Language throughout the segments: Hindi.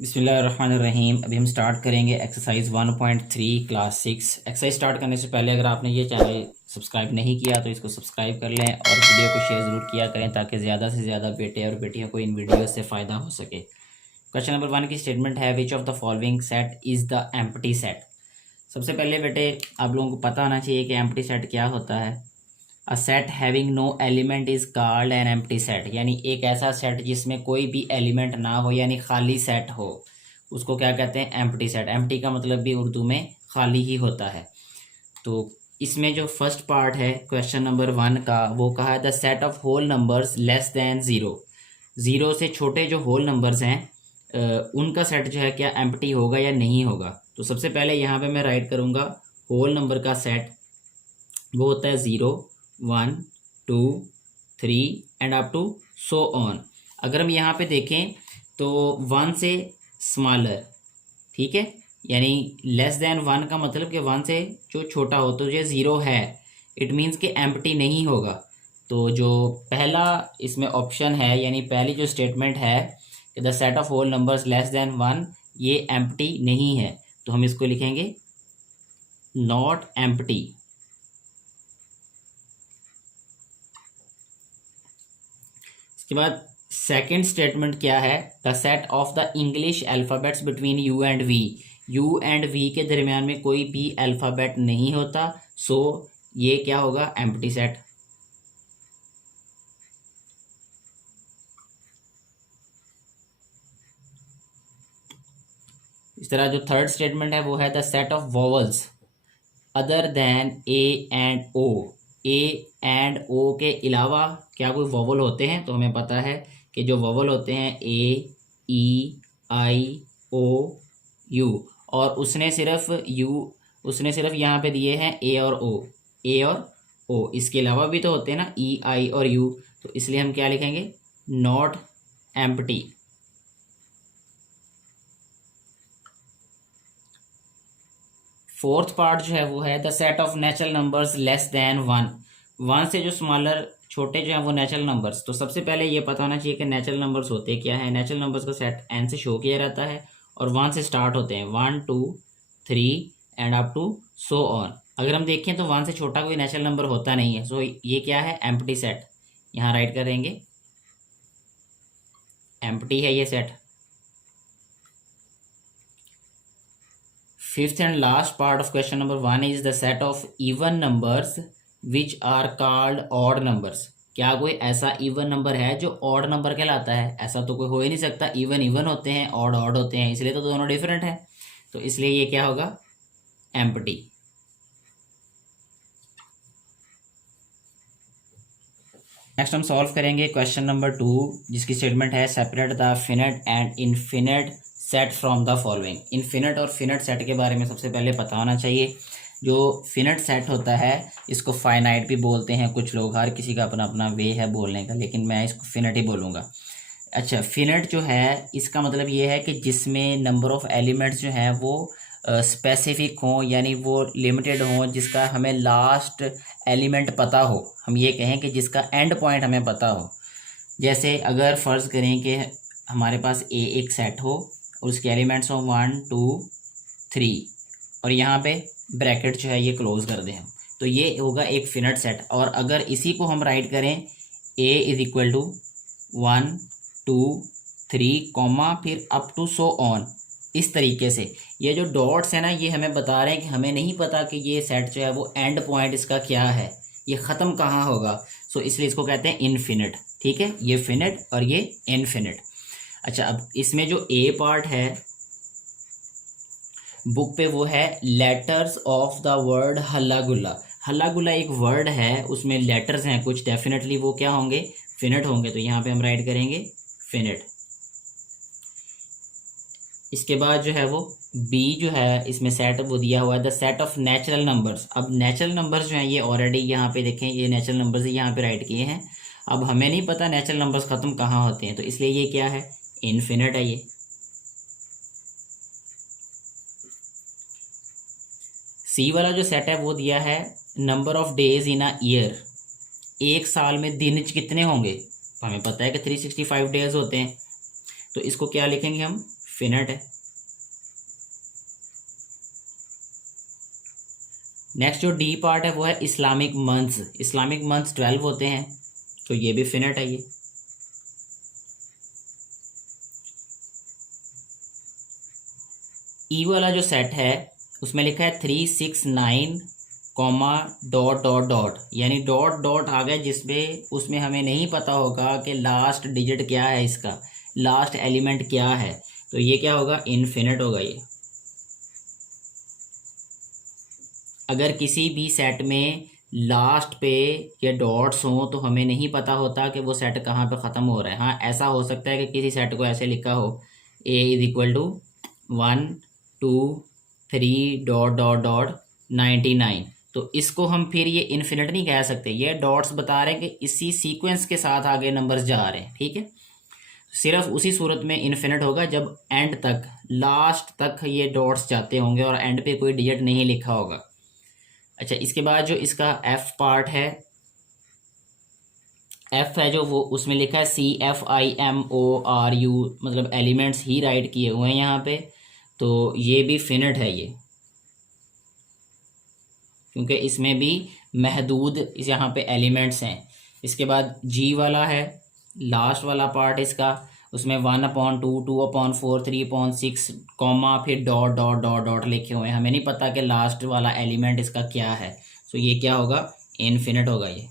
बिस्मिल्लाहिर्रहमानिर्रहीम। अभी हम स्टार्ट करेंगे एक्सरसाइज 1.3 क्लास 6। एक्सरसाइज स्टार्ट करने से पहले अगर आपने ये चैनल सब्सक्राइब नहीं किया तो इसको सब्सक्राइब कर लें और वीडियो को शेयर ज़रूर किया करें ताकि ज़्यादा से ज़्यादा बेटे और बेटियों को इन वीडियो से फ़ायदा हो सके। क्वेश्चन नंबर 1 की स्टेटमेंट है, विच of the following set is the empty set. सबसे पहले बेटे आप लोगों को पता होना चाहिए कि एम्प्टी सेट क्या होता है। A set having no element is called an empty set, यानी एक ऐसा सेट जिसमें कोई भी एलिमेंट ना हो यानी खाली सेट हो, उसको क्या कहते हैं? Empty set. एम्प्टी का मतलब भी उर्दू में खाली ही होता है। तो इसमें जो फर्स्ट पार्ट है क्वेश्चन नंबर 1 का, वो कहा है the set of whole numbers less than zero. ज़ीरो से छोटे जो होल नंबर्स हैं उनका सेट जो है क्या एम्प्टी होगा या नहीं होगा। तो सबसे पहले यहाँ पे मैं राइट करूँगा होल नंबर का सेट, वो होता है 0, 1, 2, 3 and up to so on. अगर हम यहाँ पे देखें तो 1 से स्मॉलर, ठीक है, यानी लेस देन 1 का मतलब कि 1 से जो छोटा हो, तो ये 0 है, इट मीन्स कि एम्प्टी नहीं होगा। तो जो पहला इसमें ऑप्शन है यानी पहली जो स्टेटमेंट है कि the set of whole numbers less than 1, ये एम्प्टी नहीं है, तो हम इसको लिखेंगे नॉट एम्प्टी। इसके बाद सेकंड स्टेटमेंट क्या है, the set of the English alphabets between U and V. U and V के दरमियान में कोई भी अल्फ़ाबेट नहीं होता, सो ये क्या होगा? Empty set. इस तरह जो थर्ड स्टेटमेंट है वो है the set of vowels other than A and O. A and O के अलावा क्या कोई वॉवल होते हैं? तो हमें पता है कि जो वॉवल होते हैं ए, ई, आई, ओ, यू, और उसने सिर्फ यहाँ पे दिए हैं ए और ओ। ए और ओ, इसके अलावा भी तो होते हैं ना, ई, आई और यू, तो इसलिए हम क्या लिखेंगे? Not empty. फोर्थ पार्ट जो है वो है the set of natural numbers less than 1। 1 से जो स्मॉलर छोटे जो हैं वो नेचुरल नंबर्स। तो सबसे पहले ये पता होना चाहिए कि नेचुरल नंबर्स होते क्या है। नेचुरल नंबर्स का सेट एन से शो किया जाता है और 1 से स्टार्ट होते हैं, 1, 2, 3 and up to so on. अगर हम देखें तो 1 से छोटा कोई नेचुरल नंबर होता नहीं है, सो ये क्या है? Empty set. यहाँ राइट करेंगे एम्प्टी है ये set. Fifth and last part of question number 1 is the set of even numbers which are called odd numbers. क्या कोई ऐसा इवन नंबर है जो ऑड नंबर कहलाता है? ऐसा तो कोई हो ही नहीं सकता। इवन इवन होते हैं, ऑड ऑड होते हैं, इसलिए तो दोनों डिफरेंट हैं। तो इसलिए ये क्या होगा? एम्प्टी। नेक्स्ट हम सॉल्व करेंगे क्वेश्चन नंबर 2, जिसकी स्टेटमेंट है separate the finite and infinite set from the following. Infinite और फिनिट सेट के बारे में सबसे पहले पता होना चाहिए। जो फिनिट सेट होता है इसको फाइनाइट भी बोलते हैं कुछ लोग, हर किसी का अपना अपना वे है बोलने का, लेकिन मैं इसको फिनिट ही बोलूँगा। अच्छा, फिनिट जो है इसका मतलब ये है कि जिसमें नंबर ऑफ एलिमेंट्स जो हैं वो स्पेसिफिक हों, यानी वो लिमिटेड हों, जिसका हमें लास्ट एलिमेंट पता हो। हम ये कहें कि जिसका एंड पॉइंट हमें पता हो। जैसे अगर फ़र्ज़ करें कि हमारे पास ए एक सेट हो और उसके एलिमेंट्स हों 1, 2, 3 और यहाँ पे ब्रैकेट जो है ये क्लोज़ कर दें हम, तो ये होगा एक फिनिट सेट। और अगर इसी को हम राइट करें A is equal to 1, 2, 3 comma फिर अप टू सो ऑन, इस तरीके से ये जो डॉट्स है ना ये हमें बता रहे हैं कि हमें नहीं पता कि ये सेट जो है वो एंड पॉइंट इसका क्या है, ये ख़त्म कहाँ होगा। सो इसलिए इसको कहते हैं इनफिनिट। ठीक है, ये फिनिट और ये इनफिनिट। अच्छा, अब इसमें जो ए पार्ट है बुक पे वो है लेटर्स ऑफ द वर्ड हल्ला गुल्ला। हल्ला गुल्ला एक वर्ड है, उसमें लेटर्स हैं कुछ, डेफिनेटली वो क्या होंगे? फिनिट होंगे। तो यहाँ पे हम राइट करेंगे फिनिट। इसके बाद जो है वो बी जो है इसमें सेट वो दिया हुआ है the set of natural numbers. अब नेचुरल नंबर्स जो हैं ये ऑलरेडी यहाँ पे देखें, ये नेचुरल नंबर्स यहाँ पे राइट किए हैं। अब हमें नहीं पता नेचुरल नंबर्स ख़त्म कहाँ होते हैं, तो इसलिए ये क्या है? इनफिनिट है ये। सी वाला जो सेट है वो दिया है number of days in a year. एक साल में दिन कितने होंगे? तो हमें पता है कि 365 डेज होते हैं, तो इसको क्या लिखेंगे हम? फिनिट है। नेक्स्ट जो डी पार्ट है वो है इस्लामिक मंथ्स। इस्लामिक मंथ्स 12 होते हैं, तो ये भी फिनिट है। ये ई वाला जो सेट है उसमें लिखा है 369 कॉमा डॉट डॉट डॉट, यानी डॉट डॉट आ गया जिसमें उसमें हमें नहीं पता होगा कि लास्ट डिजिट क्या है, इसका लास्ट एलिमेंट क्या है, तो ये क्या होगा, इनफिनिट होगा। ये अगर किसी भी सेट में लास्ट पे ये डॉट्स हों तो हमें नहीं पता होता कि वो सेट कहाँ पे ख़त्म हो रहा है। हाँ, ऐसा हो सकता है कि किसी सेट को ऐसे लिखा हो A is equal to 1 2 3 dot dot dot 99, तो इसको हम फिर ये इन्फिनिट नहीं कह सकते। ये डॉट्स बता रहे हैं कि इसी सीक्वेंस के साथ आगे नंबर्स जा रहे हैं, ठीक है। सिर्फ उसी सूरत में इन्फिनिट होगा जब एंड तक, लास्ट तक ये डॉट्स जाते होंगे और एंड पे कोई डिजिट नहीं लिखा होगा। अच्छा, इसके बाद जो इसका एफ पार्ट है, एफ है जो वो उसमें लिखा है CFIMORU, मतलब एलिमेंट्स ही राइट किए हुए हैं यहाँ पे, तो ये भी फिनिट है ये, क्योंकि इसमें भी महदूद यहाँ पे एलिमेंट्स हैं। इसके बाद जी वाला है लास्ट वाला पार्ट इसका, उसमें 1/2 2/4 3/6 कॉमा फिर डॉट डॉट डॉट डॉट लिखे हुए हैं। हमें नहीं पता कि लास्ट वाला एलिमेंट इसका क्या है, तो ये क्या होगा, इनफिनिट होगा ये।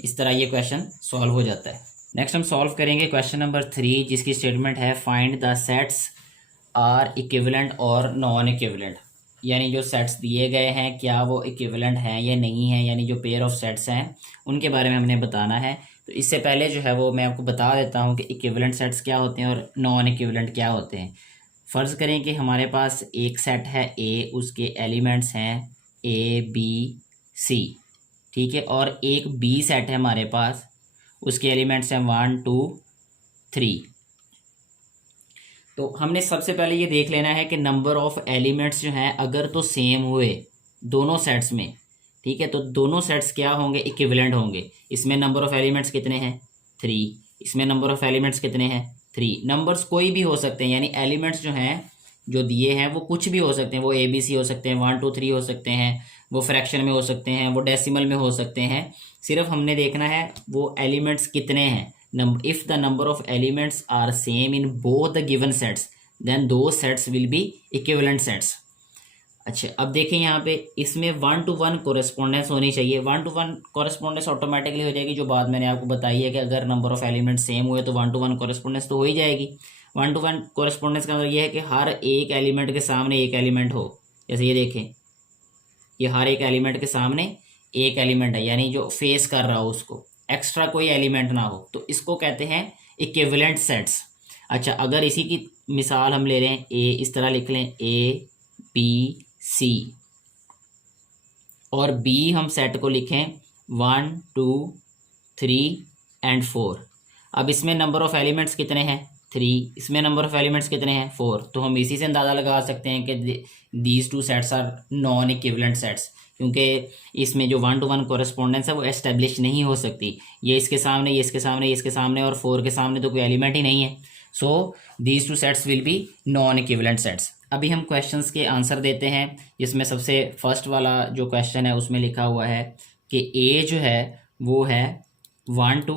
इस तरह ये क्वेश्चन सॉल्व हो जाता है। नेक्स्ट हम सॉल्व करेंगे क्वेश्चन नंबर 3, जिसकी स्टेटमेंट है find the sets are equivalent और नॉन इक्विवेलेंट, यानी जो सेट्स दिए गए हैं क्या वो इक्विवेलेंट हैं या नहीं है, यानी जो पेयर ऑफ सेट्स हैं उनके बारे में हमने बताना है। तो इससे पहले जो है वो मैं आपको बता देता हूँ कि इक्विवेलेंट सेट्स क्या होते हैं और नॉन इक्विवेलेंट क्या होते हैं। फ़र्ज़ करें कि हमारे पास एक सेट है ए, उसके एलिमेंट्स हैं ABC, ठीक है, और एक बी सेट है हमारे पास, उसके एलिमेंट्स हैं 1 2 3। तो हमने सबसे पहले ये देख लेना है कि नंबर ऑफ़ एलिमेंट्स जो हैं अगर तो सेम हुए दोनों सेट्स में, ठीक है, तो दोनों सेट्स क्या होंगे, इक्विवेलेंट होंगे। इसमें नंबर ऑफ़ एलिमेंट्स कितने हैं 3, इसमें नंबर ऑफ़ एलिमेंट्स कितने हैं 3। नंबर्स कोई भी हो सकते हैं, यानी एलिमेंट्स जो हैं जो दिए हैं वो कुछ भी हो सकते हैं, वो ABC हो सकते हैं, 1 2 3 हो सकते हैं, वो फ्रैक्शन में हो सकते हैं, वो डेसिमल में हो सकते हैं। सिर्फ हमने देखना है वो एलिमेंट्स कितने हैं। If the number of elements are same in both the given sets then दो sets will be equivalent sets. अच्छा, अब देखें यहाँ पे इसमें 1 to 1 कोरेस्पोंडेंस होनी चाहिए। 1 to 1 कोरेस्पोंडेंस ऑटोमेटिकली हो जाएगी, जो बात मैंने आपको बताई है कि अगर नंबर ऑफ एलिमेंट सेम हुए तो 1 to 1 कोरेस्पोंडेंस तो हो ही जाएगी। 1 to 1 कोरेस्पोंडेंस का मतलब ये है कि हर एक एलिमेंट के सामने एक एलिमेंट हो। जैसे ये देखें, ये हर एक एलिमेंट के सामने एक एलिमेंट है, यानी जो फेस कर रहा हो उसको, एक्स्ट्रा कोई एलिमेंट ना हो, तो इसको कहते हैं इक्विवेलेंट सेट्स। अच्छा, अगर इसी की मिसाल हम ले लें, ए इस तरह लिख लें ABC और B हम सेट को लिखें 1 2 3 एंड 4। अब इसमें नंबर ऑफ़ एलिमेंट्स कितने हैं 3, इसमें नंबर ऑफ़ एलिमेंट्स कितने हैं 4, तो हम इसी से अंदाज़ा लगा सकते हैं कि these two sets are non equivalent sets, क्योंकि इसमें जो 1 to 1 कोरेस्पोंडेंस है वो एस्टेब्लिश नहीं हो सकती। ये इसके सामने, ये इसके सामने, ये इसके सामने और 4 के सामने तो कोई एलिमेंट ही नहीं है। So these two sets will B non equivalent sets. अभी हम क्वेश्चंस के आंसर देते हैं, जिसमें सबसे फर्स्ट वाला जो क्वेश्चन है उसमें लिखा हुआ है कि ए जो है वो है 1 2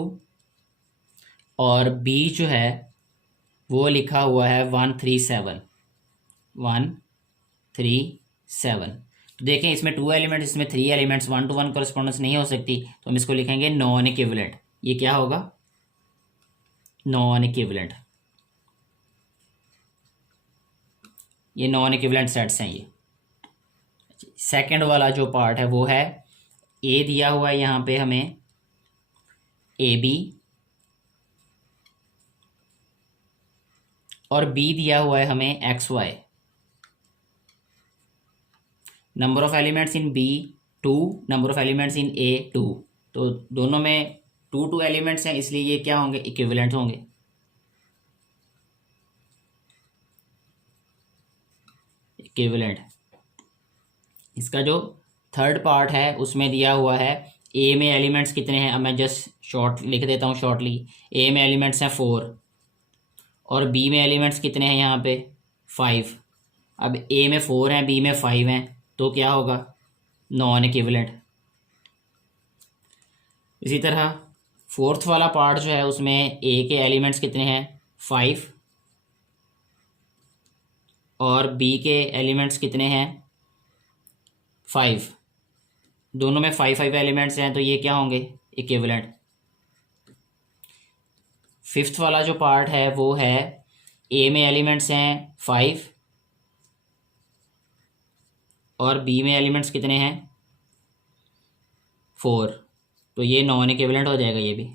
और बी जो है वो लिखा हुआ है 137। तो देखें इसमें 2 एलिमेंट्स, इसमें 3 एलिमेंट्स, 1 to 1 कोरेस्पोंडेंस नहीं हो सकती, तो हम इसको लिखेंगे नॉन इक्विवेलेंट। ये क्या होगा, नॉन इक्विवेलेंट। ये नॉन इक्विवेलेंट सेट्स हैं ये। सेकंड वाला जो पार्ट है वो है ए दिया हुआ है यहाँ पे हमें AB और B दिया हुआ है हमें XY। Number of elements in B 2, number of elements in A 2, तो दोनों में 2 एलिमेंट्स हैं, इसलिए ये क्या होंगे, इक्विवेलेंट होंगे। इक्विवेलेंट। इसका जो थर्ड पार्ट है उसमें दिया हुआ है ए में एलिमेंट्स कितने हैं। अब मैं जस्ट शॉर्ट लिख देता हूँ शॉर्टली। ए में एलिमेंट्स हैं 4, और बी में एलिमेंट्स कितने हैं यहाँ पे 5। अब ए में 4 हैं, बी में 5 हैं, तो क्या होगा नॉन इक्विवेलेंट। इसी तरह फोर्थ वाला पार्ट जो है उसमें ए के एलिमेंट्स कितने हैं 5 और बी के एलिमेंट्स कितने हैं 5। दोनों में 5 एलिमेंट्स हैं, तो ये क्या होंगे इक्विवेलेंट। फिफ्थ वाला जो पार्ट है वो है ए में एलिमेंट्स हैं 5 और बी में एलिमेंट्स कितने हैं 4, तो ये नॉन इक्विवेलेंट हो जाएगा ये भी।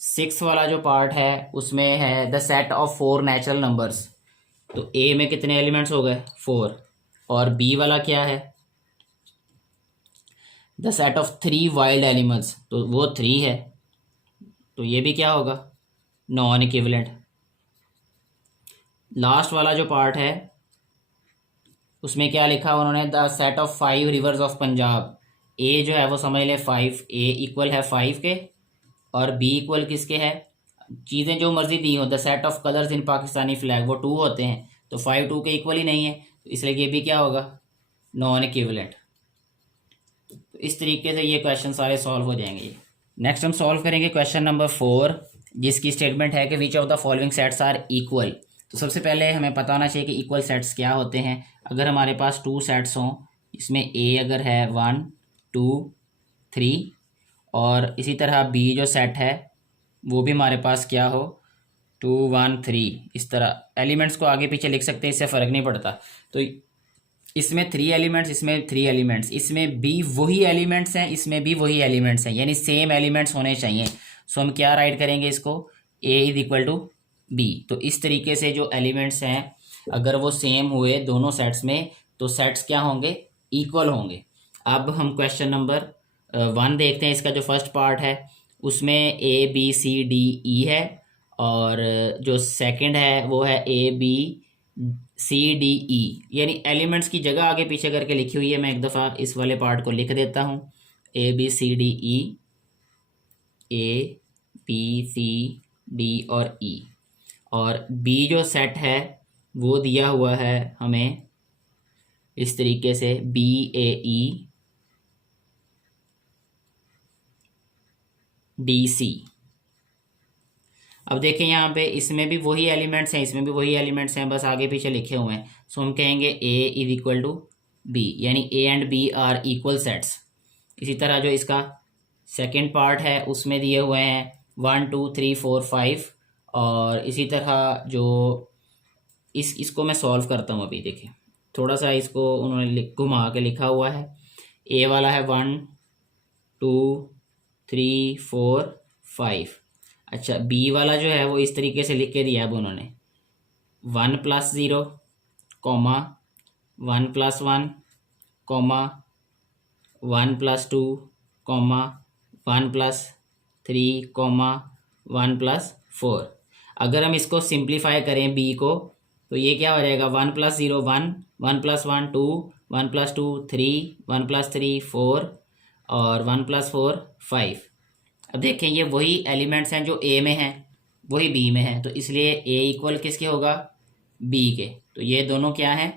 सिक्स वाला जो पार्ट है उसमें है the set of 4 natural numbers, तो ए में कितने एलिमेंट्स हो गए 4 और बी वाला क्या है the set of 3 wild animals, तो वो 3 है, तो ये भी क्या होगा नॉन इक्विवेलेंट। लास्ट वाला जो पार्ट है उसमें क्या लिखा उन्होंने the set of 5 rivers of Punjab, A जो है वो समझ ले 5, ए इक्वल है 5 के और बी इक्वल किसके है, चीज़ें जो मर्जी दी हो, the set of colours in Pakistani flag वो 2 होते हैं, तो 5 2 के इक्वल ही नहीं है, तो इसलिए ये भी क्या होगा नॉन इक्विवेलेंट। तो इस तरीके से ये क्वेश्चन सारे सॉल्व हो जाएंगे। नेक्स्ट हम सॉल्व करेंगे क्वेश्चन नंबर 4, जिसकी स्टेटमेंट है कि which of the following sets are equal. तो सबसे पहले हमें पता होना चाहिए कि इक्वल सेट्स क्या होते हैं। अगर हमारे पास 2 सेट्स हों, इसमें ए अगर है 1 2 3 और इसी तरह बी जो सेट है वो भी हमारे पास क्या हो 2 1 3, इस तरह एलिमेंट्स को आगे पीछे लिख सकते हैं, इससे फ़र्क नहीं पड़ता। तो इसमें 3 एलिमेंट्स, इसमें 3 एलिमेंट्स, इसमें भी वही एलिमेंट्स हैं, इसमें भी वही एलिमेंट्स हैं, यानी सेम एलिमेंट्स होने चाहिए। सो हम क्या राइट करेंगे इसको ए इज इक्वल टू बी। तो इस तरीके से जो एलिमेंट्स हैं अगर वो सेम हुए दोनों सेट्स में तो सेट्स क्या होंगे इक्वल होंगे। अब हम क्वेश्चन नंबर 1 देखते हैं। इसका जो फर्स्ट पार्ट है उसमें ए बी सी डी ई है और जो सेकंड है वो है ए बी सी डी ई, यानी एलिमेंट्स की जगह आगे पीछे करके लिखी हुई है। मैं एक दफ़ा इस वाले पार्ट को लिख देता हूँ A B C D E, A B C D और ई, और बी जो सेट है वो दिया हुआ है हमें इस तरीके से बी ए ई डी सी। अब देखें यहाँ पे इसमें भी वही एलिमेंट्स हैं, इसमें भी वही एलिमेंट्स हैं, बस आगे पीछे लिखे हुए हैं। सो हम कहेंगे A is equal to B, यानी A and B are equal sets. इसी तरह जो इसका सेकेंड पार्ट है उसमें दिए हुए हैं 1 2 3 4 5 और इसी तरह जो इसको मैं सॉल्व करता हूँ। अभी देखिए थोड़ा सा इसको उन्होंने घुमा के लिखा हुआ है। ए वाला है 1 2 3 4 5। अच्छा बी वाला जो है वो इस तरीके से लिख के दिया अब उन्होंने 1 + 0 कॉमा 1 + 1 कॉमा 1 + 2 कॉमा 1 + 3 कॉमा 1 + 4। अगर हम इसको सिंप्लीफाई करें बी को तो ये क्या हो जाएगा 1 + 0 1 1 + 1 2 1 + 2 3 1 + 3 4 और 1 + 4 5। अब देखें ये वही एलिमेंट्स हैं जो ए में हैं वही बी में हैं, तो इसलिए ए इक्वल किसके होगा बी के। तो ये दोनों क्या हैं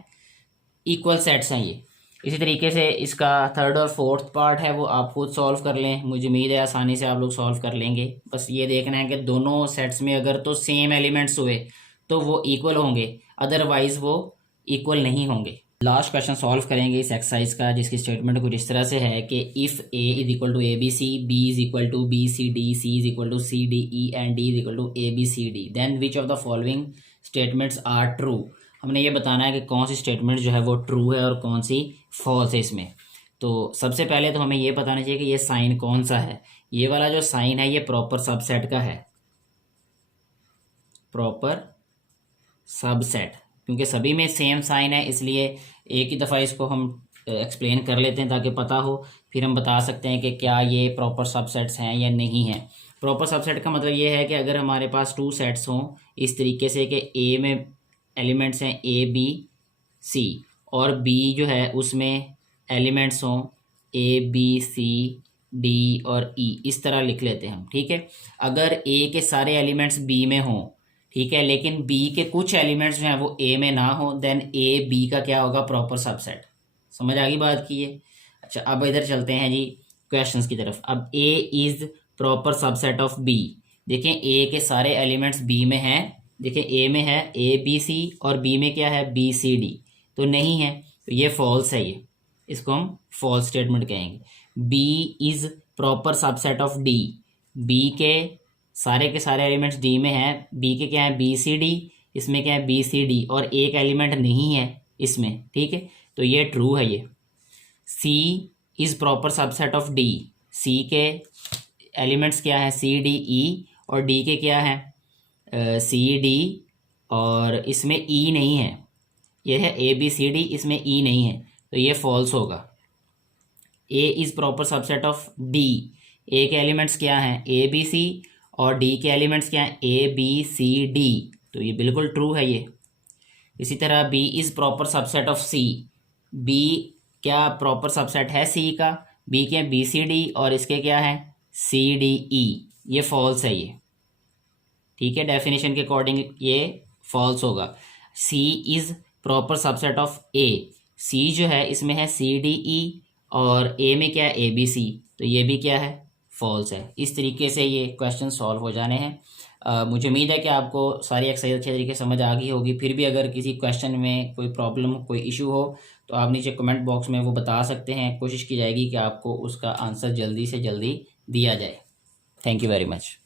इक्वल सेट्स हैं ये। इसी तरीके से इसका थर्ड और फोर्थ पार्ट है वो आप खुद सॉल्व कर लें, मुझे उम्मीद है आसानी से आप लोग सॉल्व कर लेंगे। बस ये देखना है कि दोनों सेट्स में अगर तो सेम एलिमेंट्स हुए तो वो इक्वल होंगे, अदरवाइज वो इक्वल नहीं होंगे। लास्ट क्वेश्चन सॉल्व करेंगे इस एक्सरसाइज का, जिसकी स्टेटमेंट कुछ इस तरह से है कि if A is equal to A B C, B is equal to B C D, C is equal to C D E and D is equal to A B C D, then which of the following statements are true. हमने ये बताना है कि कौन सी स्टेटमेंट जो है वो ट्रू है और कौन सी फॉल्स है इसमें। तो सबसे पहले तो हमें ये बताना चाहिए कि ये साइन कौन सा है। ये वाला जो साइन है ये प्रॉपर सबसेट का है, प्रॉपर सबसेट, क्योंकि सभी में सेम साइन है इसलिए एक ही दफ़ा इसको हम एक्सप्लेन कर लेते हैं ताकि पता हो, फिर हम बता सकते हैं कि क्या ये प्रॉपर सबसेट्स हैं या नहीं हैं। प्रॉपर सबसेट का मतलब ये है कि अगर हमारे पास 2 सेट्स हों इस तरीके से कि ए में एलिमेंट्स हैं ए बी सी और बी जो है उसमें एलिमेंट्स हों ए बी सी डी और ई, इस तरह लिख लेते हैं हम, ठीक है। अगर ए के सारे एलिमेंट्स बी में हों, ठीक है, लेकिन बी के कुछ एलिमेंट्स जो हैं वो ए में ना हो, देन ए बी का क्या होगा, प्रॉपर सबसेट। समझ आ गई बात की है। अच्छा, अब इधर चलते हैं जी क्वेश्चंस की तरफ। अब A is proper subset of B. देखें ए के सारे एलिमेंट्स बी में हैं, देखें ए में है ए बी सी और बी में क्या है, बी सी डी, तो नहीं है, तो ये फॉल्स है, ये इसको हम फॉल्स स्टेटमेंट कहेंगे। B is proper subset of D. B के सारे एलिमेंट्स डी में हैं, बी के क्या है, बी सी डी, इसमें क्या है, बी सी डी, और एक एलिमेंट नहीं है इसमें, ठीक है, तो ये ट्रू है ये। C is proper subset of D. C के एलिमेंट्स क्या है, सी डी ई, और डी के क्या है, सी डी, और इसमें ई नहीं है, ये है ए बी सी डी, इसमें ई नहीं है, तो ये फॉल्स होगा। A is proper subset of D. A के एलिमेंट्स क्या हैं, ए बी सी, और डी के एलिमेंट्स क्या हैं, ए बी सी डी, तो ये बिल्कुल ट्रू है ये। इसी तरह B is proper subset of C. B क्या प्रॉपर सबसेट है सी का, बी के बी सी डी, और इसके क्या है, सी डी ई, ये फॉल्स है ये, ठीक है, डेफिनेशन के अकॉर्डिंग ये फॉल्स होगा। सी इज प्रॉपर सबसेट ऑफ ए। सी जो है इसमें है सी डी ई, और ए में क्या है, ए बी सी, तो ये भी क्या है, फॉल्स है। इस तरीके से ये क्वेश्चन सॉल्व हो जाने हैं। मुझे उम्मीद है कि आपको सारी एक्सरसाइज अच्छे तरीके से समझ आ गई होगी। फिर भी अगर किसी क्वेश्चन में कोई प्रॉब्लम, कोई इशू हो, तो आप नीचे कमेंट बॉक्स में वो बता सकते हैं। कोशिश की जाएगी कि आपको उसका आंसर जल्दी से जल्दी दिया जाए। Thank you very much.